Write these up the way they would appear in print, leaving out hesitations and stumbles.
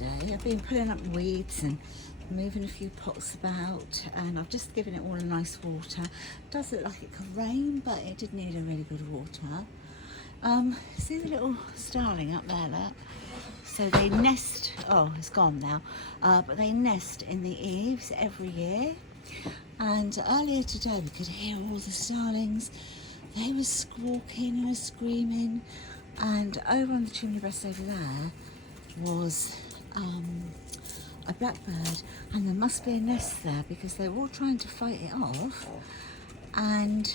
today. I've been pulling up weeds and moving a few pots about, and I've just given it all a nice water. Does look like it could rain, but it did need a really good water. See the little starling up there, look? So they nest, oh, it's gone now, but they nest in the eaves every year. And earlier today we could hear all the starlings. They were squawking and screaming, and over on the chimney breast over there was a blackbird, and there must be a nest there because they were all trying to fight it off. And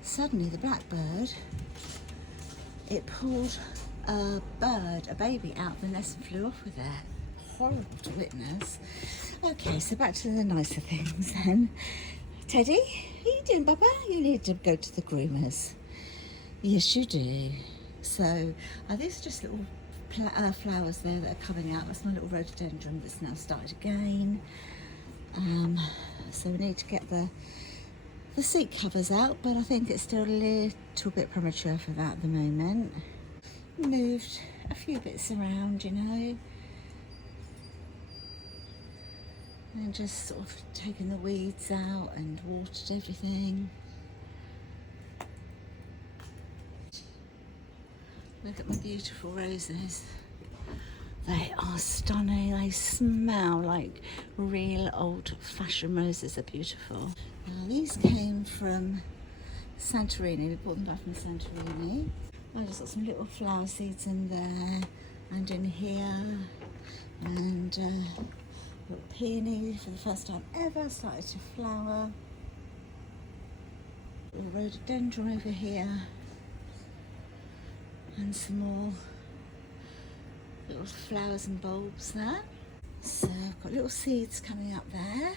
suddenly the blackbird, it pulled a baby out of the nest and flew off with it. Horrible to witness. Okay, so back to the nicer things then. Teddy, how you doing, Bubba? You need to go to the groomers. Yes, you do. So these are just little flowers there that are coming out. That's my little rhododendron that's now started again. So we need to get the seat covers out, but I think it's still a little bit premature for that at the moment. Moved a few bits around, you know, and just sort of taken the weeds out and watered everything. Look at my beautiful roses. They are stunning. They smell like real old-fashioned roses. They're beautiful. Now, these came from Santorini. We bought them back from Santorini. I just got some little flower seeds in there and in here, and little peony for the first time ever started to flower. Little rhododendron over here, and some more little flowers and bulbs there. So I've got little seeds coming up there,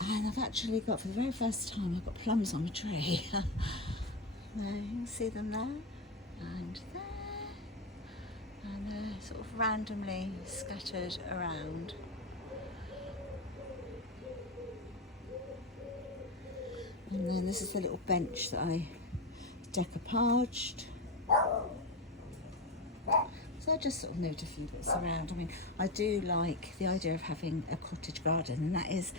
and I've actually got, for the very first time, I've got plums on a tree. There, you can see them there and there, and they're sort of randomly scattered around. And then this is the little bench that I decoupaged. So I just sort of moved a few bits around. I mean, I do like the idea of having a cottage garden, and that is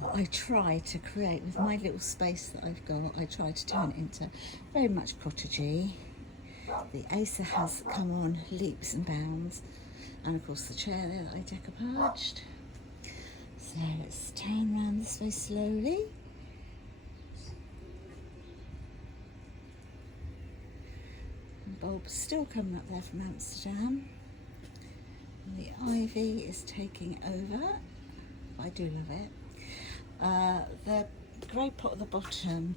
what I try to create with my little space that I've got. I try to turn it into very much cottagey. The Acer has come on leaps and bounds, and of course the chair there that I decoupaged. So let's turn around this way slowly. Bulbs still coming up there from Amsterdam. And the ivy is taking over. I do love it. The grey pot at the bottom,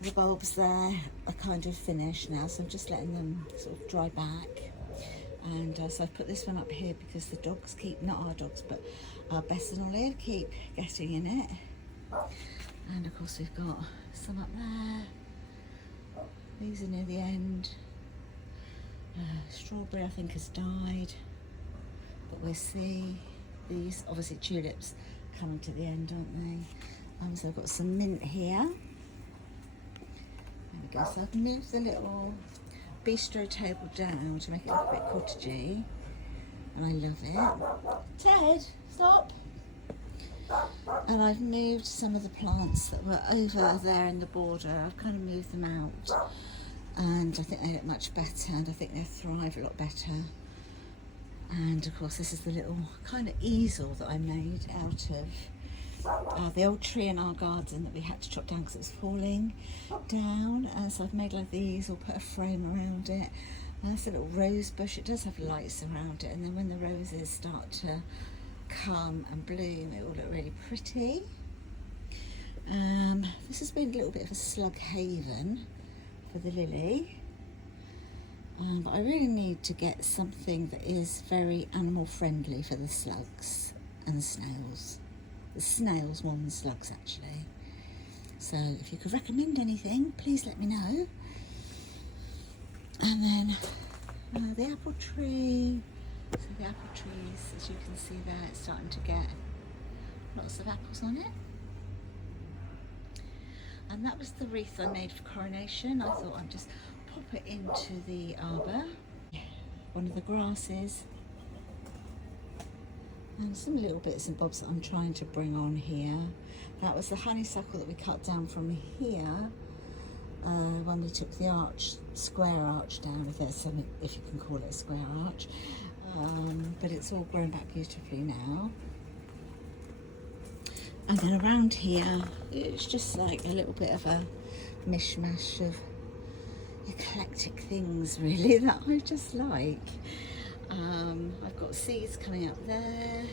the bulbs there are kind of finished now, so I'm just letting them sort of dry back. And so I've put this one up here because the dogs keep, not our dogs, but Bess and Olive keep getting in it. And of course we've got some up there. These are near the end. Strawberry I think has died, but we'll see. These obviously tulips coming to the end, aren't they? So I've got some mint here. There we go. So I've moved the little bistro table down to make it look a bit cottagey, and I love it. Ted, stop! And I've moved some of the plants that were over there in the border. I've kind of moved them out, and I think they look much better, and I think they thrive a lot better. And of course this is the little kind of easel that I made out of the old tree in our garden that we had to chop down because it was falling down. And so I've made like the easel, put a frame around it. And that's a little rose bush. It does have lights around it, and then when the roses start to come and bloom, it will look really pretty. This has been a little bit of a slug haven for the lily, but I really need to get something that is very animal friendly for the slugs and the snails. The snails more than the slugs actually. So if you could recommend anything, please let me know. And then the apple tree. So the apple trees, as you can see there, it's starting to get lots of apples on it. And that was the wreath I made for coronation. I thought I'd just pop it into the arbour. one of the grasses. And some little bits and bobs that I'm trying to bring on here. That was the honeysuckle that we cut down from here when we took the square arch down, if there's something, if you can call it a square arch. But it's all grown back beautifully now. And then around here, it's just like a little bit of a mishmash of eclectic things, really, that I just like. I've got seeds coming up there.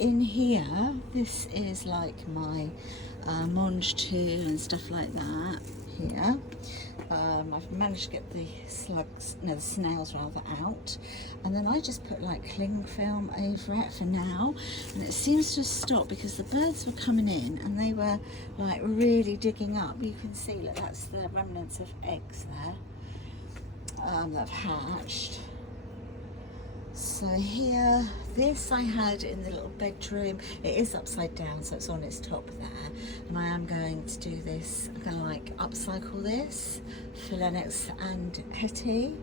In here, this is like my mange too and stuff like that here. I've managed to get the the snails rather out, and then I just put like cling film over it for now, and it seems to stop because the birds were coming in and they were like really digging up. You can see, look, that's the remnants of eggs there that have hatched. So here, this I had in the little bedroom. It is upside down, so it's on its top there. And I am going to do this, I'm going to like upcycle this for Lennox and Hetty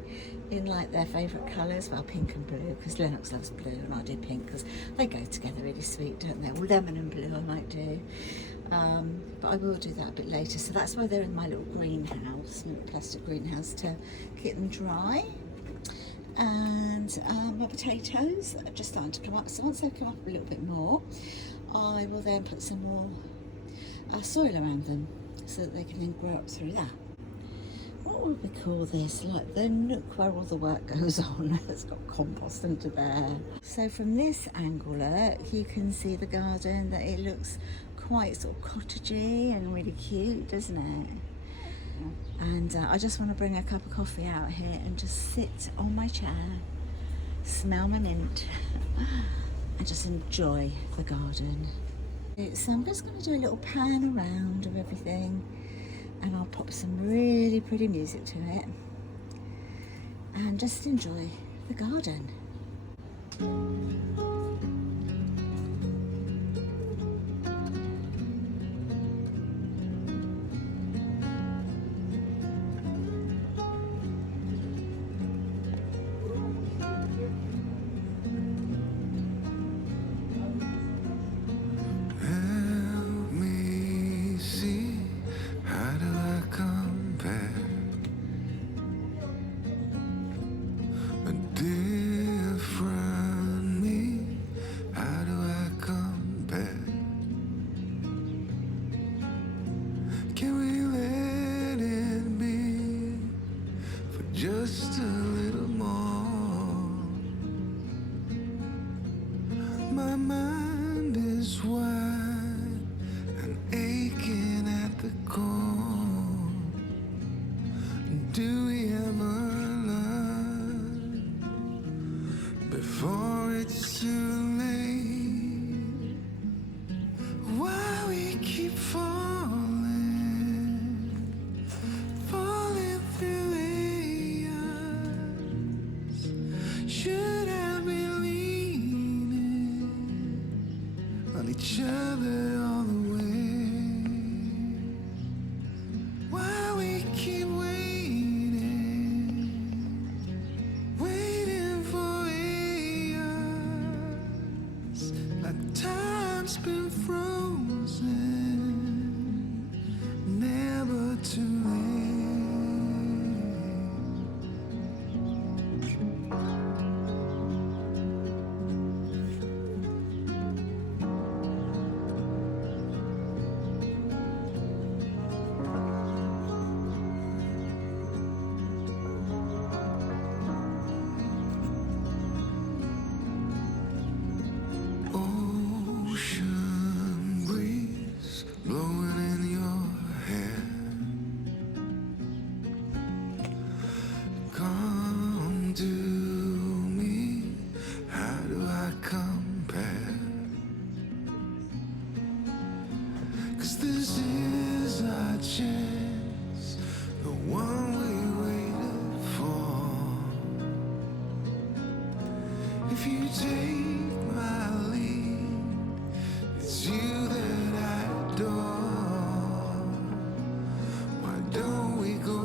in like their favourite colours, well, pink and blue, because Lennox loves blue and I do pink because they go together really sweet, don't they? Or lemon and blue I might do. But I will do that a bit later. So that's why they're in my little greenhouse, little plastic greenhouse, to keep them dry. And my potatoes are just starting to come up, so once they come up a little bit more, I will then put some more soil around them so that they can then grow up through that. What would we call this? Like the nook where all the work goes on. It's got compost under there. So from this angle, you can see the garden, that it looks quite sort of cottagey and really cute, doesn't it? And I just want to bring a cup of coffee out here and just sit on my chair, smell my mint, and just enjoy the garden. So I'm just going to do a little pan around of everything, and I'll pop some really pretty music to it and just enjoy the garden. Just a little more. My mind is wide and aching at the core. Do we ever learn before it's too late? Why we keep falling through it? Should I be leaning on each other all the way? Why we keep waiting for us, like time's been frozen, never too late. Ocean breeze blowing in your hair. Come to me, how do I compare? 'Cause this is our chance, the one we waited for. If you take my lead, it's you that I adore. Why don't we go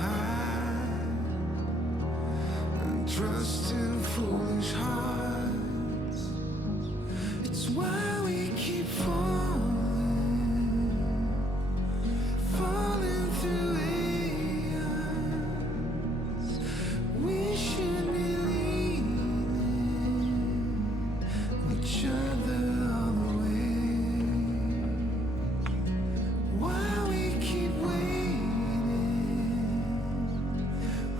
high lost in foolish hearts. It's why we keep falling, falling through aeons. We should be leaning each other all the way. Why we keep waiting,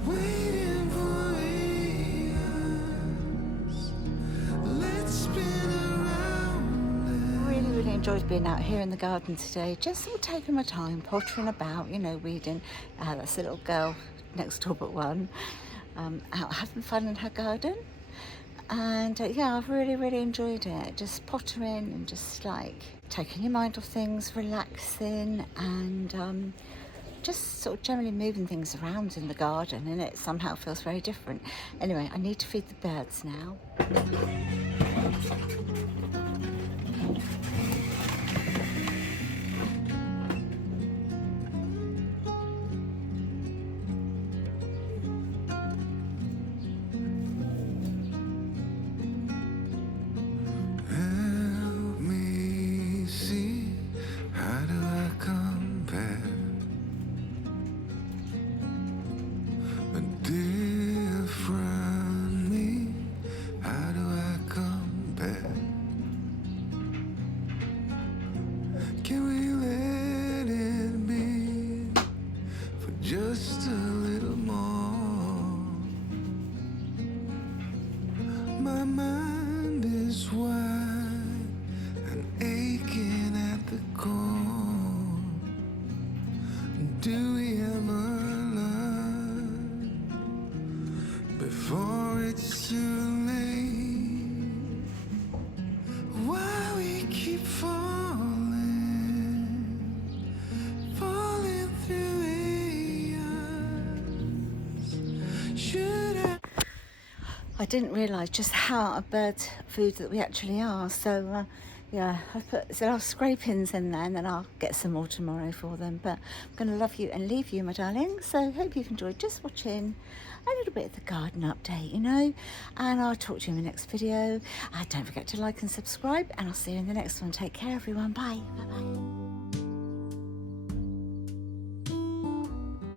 waiting for aeons. Let's spin around Really, really enjoyed being out here in the garden today. Just sort of taking my time, pottering about, you know, weeding. That's a little girl next door but one, out having fun in her garden. And yeah, I've really, really enjoyed it. Just pottering and just like taking your mind off things, relaxing, and just sort of generally moving things around in the garden, and it somehow feels very different. Anyway, I need to feed the birds now. Help me see, how do I compare a different me? How do I compare? Can we let it be for just a little more? My mind is wide and aching at the core. Do we ever learn before it's too late? Why we keep falling, falling through aeons? Should I didn't realise just how out of bird food that we actually are. So yeah, I put some little scrapings in there, and then I'll get some more tomorrow for them. But I'm going to love you and leave you, my darling. So hope you've enjoyed just watching a little bit of the garden update, you know. And I'll talk to you in the next video. Don't forget to like and subscribe, and I'll see you in the next one. Take care, everyone. Bye. Bye-bye.